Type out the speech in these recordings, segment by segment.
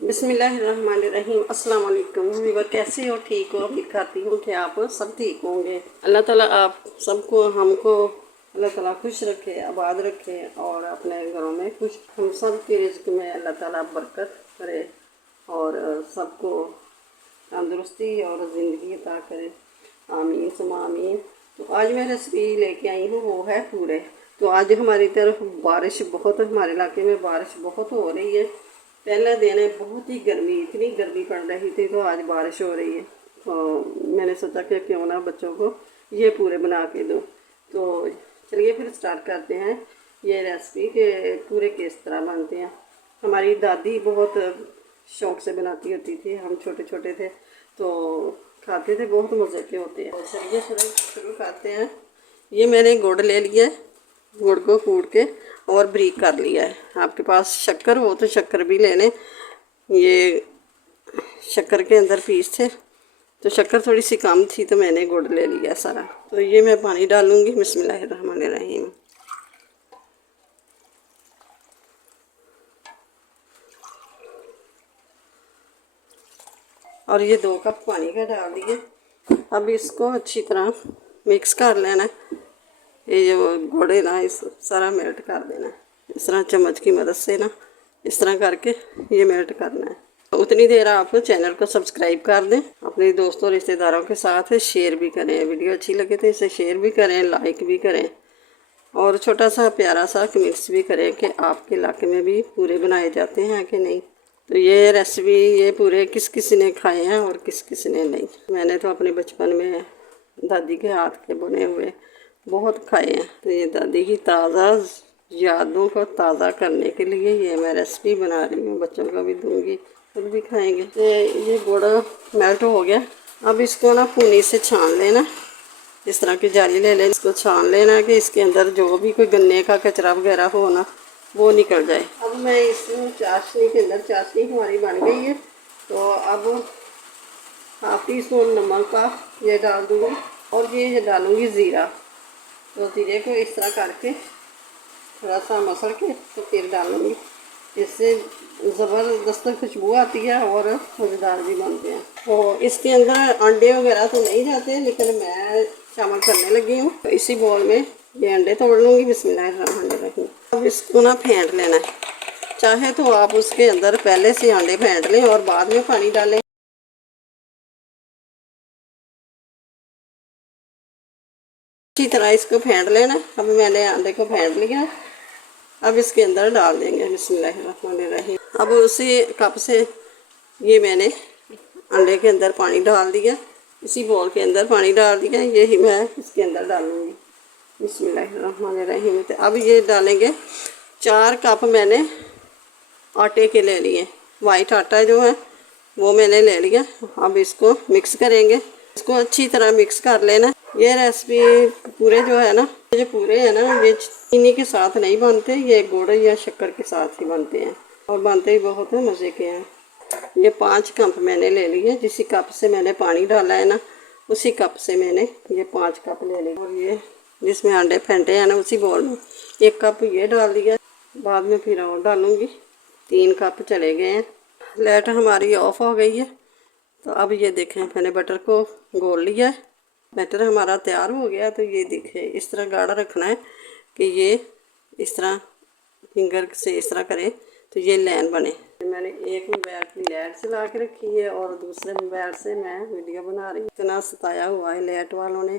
बिस्मिल्लाहिर्रहमानिर्रहीम। अस्सलाम वालेकुम व्यूअर, कैसे हो? ठीक हो? उम्मीद करती हूँ कि आप सब ठीक होंगे। अल्लाह ताला आप सबको हमको अल्लाह ताला खुश रखे, आबाद रखे और अपने घरों में खुश, हम सब के रिज़्क़ में अल्लाह ताला बरकत करे और सबको तंदुरुस्ती और ज़िंदगी अता करे। आमीन सुमा आमीन। तो आज मैं रेसिपी लेके आई हूँ, वो है पूरे। तो आज हमारी तरफ बारिश बहुत, हमारे इलाके में बारिश बहुत हो रही है। पहले दिन है बहुत ही गर्मी, इतनी गर्मी पड़ रही थी, तो आज बारिश हो रही है। तो मैंने सोचा कि क्यों ना बच्चों को ये पूरे बना के दूँ। तो चलिए फिर स्टार्ट करते हैं ये रेसिपी के पूरे किस तरह बनते हैं। हमारी दादी बहुत शौक़ से बनाती होती थी, हम छोटे छोटे थे तो खाते थे, बहुत मज़े के होते हैं। तो चलिए शुरू करते हैं। ये मैंने गुड़ ले लिया है, गुड़ को कूट के और ब्रीक कर लिया है। आपके पास शक्कर हो तो शक्कर भी ले लें। ये शक्कर के अंदर पीस थे तो शक्कर थोड़ी सी कम थी तो मैंने गुड़ ले लिया सारा। तो ये मैं पानी डालूँगी। बिस्मिल्लाहिर्रहमानिर्रहीम। और ये 2 कप पानी का डाल दिए। अब इसको अच्छी तरह मिक्स कर लेना। ये जो गुड़ है ना, इस सारा मेल्ट कर देना है। इस तरह चम्मच की मदद से ना, इस तरह करके ये मेल्ट करना है। तो उतनी देर आप चैनल को सब्सक्राइब कर दें, अपने दोस्तों रिश्तेदारों के साथ शेयर भी करें। वीडियो अच्छी लगे तो इसे शेयर भी करें, लाइक भी करें और छोटा सा प्यारा सा कमेंट्स भी करें कि आपके इलाके में भी पूरे बनाए जाते हैं कि नहीं। तो ये रेसिपी, ये पूरे किस किस ने खाए हैं और किस किस ने नहीं। मैंने तो अपने बचपन में दादी के हाथ के बने हुए बहुत खाए हैं। तो ये दादी की ताज़ा यादों को ताज़ा करने के लिए ये मैं रेसिपी बना रही हूँ, बच्चों को भी दूँगी, खुद भी खाएंगे। तो ये गुड़ मेल्ट हो गया। अब इसको ना पूनी से छान लेना। इस तरह की जाली ले लें, इसको छान लेना कि इसके अंदर जो भी कोई गन्ने का कचरा वगैरह हो ना, वो निकल जाए। अब मैं इस चाशनी के अंदर, चाशनी हमारी बन गई है, तो अब हाफ टी स्पून नमक का ये डाल दूँगी और ये डालूँगी ज़ीरा। तो ज़ीरे को इस तरह करके थोड़ा सा मसल के तो फिर डालूँगी। इससे ज़बरदस्त खुशबू आती है और मज़ेदार भी बनते हैं। तो इसके अंदर अंडे वगैरह तो नहीं जाते, लेकिन मैं शामिल करने लगी हूँ। तो इसी बॉल में ये अंडे तोड़ लूँगी। बिस्मिल्लाहिर्रहमानिर्रहीम। अब इसको ना फेंट लेना है। चाहे तो आप उसके अंदर पहले से अंडे फेंट लें और बाद में पानी डालें। अच्छी तरह इसको फेंट लेना। अब मैंने अंडे को फेंट लिया। अब इसके अंदर डाल देंगे। बिस्मिल्लाहिर्रहमानिर्रहीम। अब उसी कप से ये मैंने अंडे के अंदर पानी डाल दिया, इसी बॉल के अंदर पानी डाल दिया, यही मैं इसके अंदर डालूँगी। बिस्मिल्लाहिर्रहमानिर्रहीम। तो अब ये डालेंगे 4 कप मैंने आटे के ले लिए। वाइट आटा जो है वो मैंने ले लिया। अब इसको मिक्स करेंगे, इसको अच्छी तरह मिक्स कर लेना। ये रेसिपी पूरे जो है ना, ये पूरे है ना, ये चीनी के साथ नहीं बनते, ये गुड़ या शक्कर के साथ ही बनते हैं और बनते ही बहुत मज़े के हैं। ये 5 कप मैंने ले लिए। जिस कप से मैंने पानी डाला है ना, उसी कप से मैंने ये 5 कप ले लिए। और ये जिसमें अंडे फेंटे हैं ना, उसी बॉल में 1 कप ये डाल दिया। बाद में फिर और डालूँगी। 3 कप चले गए हैं। लाइट हमारी ऑफ हो गई है। तो अब ये देखें, मैंने बटर को घोल लिया है। बैटर हमारा तैयार हो गया। तो ये देखिए, इस तरह गाढ़ा रखना है कि ये इस तरह फिंगर से इस तरह करें तो ये लाइन बने। मैंने एक मोबाइल की लाइट चला के रखी है और दूसरे मोबाइल से मैं वीडियो बना रही हूँ। इतना सताया हुआ है लाइट वालों ने।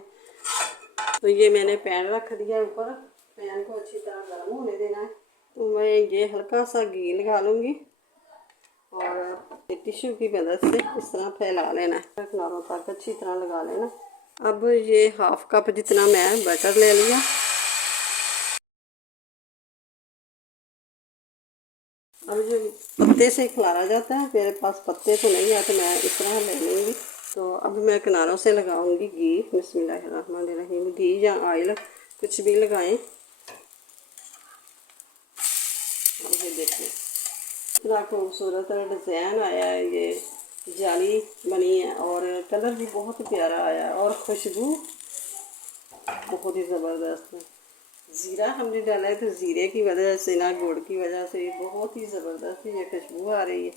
तो ये मैंने पैन रख दिया ऊपर। पैन को अच्छी तरह गर्म होने देना है। तो मैं ये हल्का सा घी लगा लूँगी और टिश्यू की मदद से इस तरह फैला लेना है, किनारों तक अच्छी तरह लगा लेना। अब ये 1/2 कप जितना मैं बटर ले लिया। अब जो पत्ते से खिलारा जाता है, मेरे पास पत्ते तो नहीं है तो मैं इस तरह ले लूँगी। तो अब मैं किनारों से लगाऊंगी घी। बिस्मिल्लाहिर्रहमानिर्रहीम। घी या ऑयल कुछ भी लगाएं। ये देखिए इतना खूबसूरत डिज़ाइन आया है, ये जाली बनी है और कलर भी बहुत प्यारा आया और खुशबू बहुत ही ज़बरदस्त है। ज़ीरा हमने डाला है तो ज़ीरे की वजह से ना, गुड़ की वजह से बहुत ही ज़बरदस्त ये खुशबू आ रही है।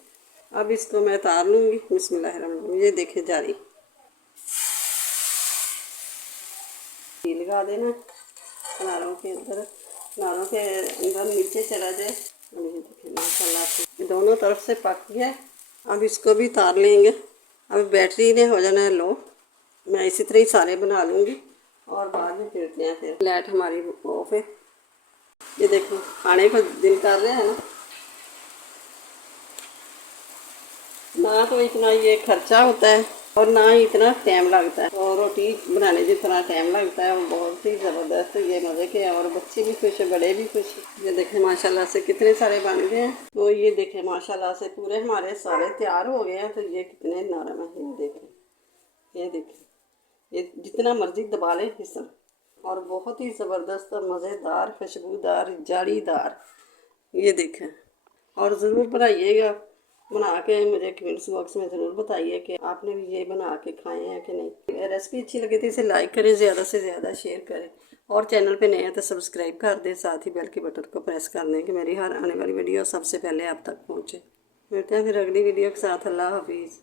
अब इसको मैं उतार लूँगी। बिस्मिल्लाहिर्रहमानिर्रहीम। ये देखिए जारी घी लगा देना किनारों के अंदर, किनारों के अंदर नीचे चला जाए। और ये देखिए माशाल्लाह से दोनों तरफ से पक गया। अब इसको भी उतार लेंगे। अब बैटरी ने हो जाना है लो। मैं इसी तरह ही सारे बना लूँगी और बाद में फिरते हैं। फिर लाइट हमारी ऑफ है। ये देखो खाने को दिल कर रहे हैं ना तो इतना ये खर्चा होता है और ना ही इतना टाइम लगता है। और रोटी बनाने जितना टाइम लगता है वो बहुत ही ज़बरदस्त ये मज़े के हैं। और बच्चे भी खुश है, बड़े भी खुश। ये देखें माशाल्लाह से कितने सारे बन गए हैं। तो ये देखें माशाल्लाह से पूरे हमारे सारे तैयार हो गए हैं। तो ये कितने नरम है, ये देखें, ये देखें, ये जितना मर्जी दबा लें इस तरह। और बहुत ही ज़बरदस्त मज़ेदार खुशबूदार जालीदार। ये देखें और ज़रूर बनाइएगा। बना के मुझे कमेंट्स बॉक्स में ज़रूर बताइए कि आपने भी ये बना के खाए हैं कि नहीं। रेसिपी अच्छी लगी तो इसे लाइक करें, ज़्यादा से ज़्यादा शेयर करें और चैनल पे नए हैं तो सब्सक्राइब कर दें। साथ ही बेल के बटन को प्रेस कर दें कि मेरी हर आने वाली वीडियो सबसे पहले आप तक पहुँचे। मिलते हैं फिर अगली वीडियो के साथ। अल्लाह हाफिज़।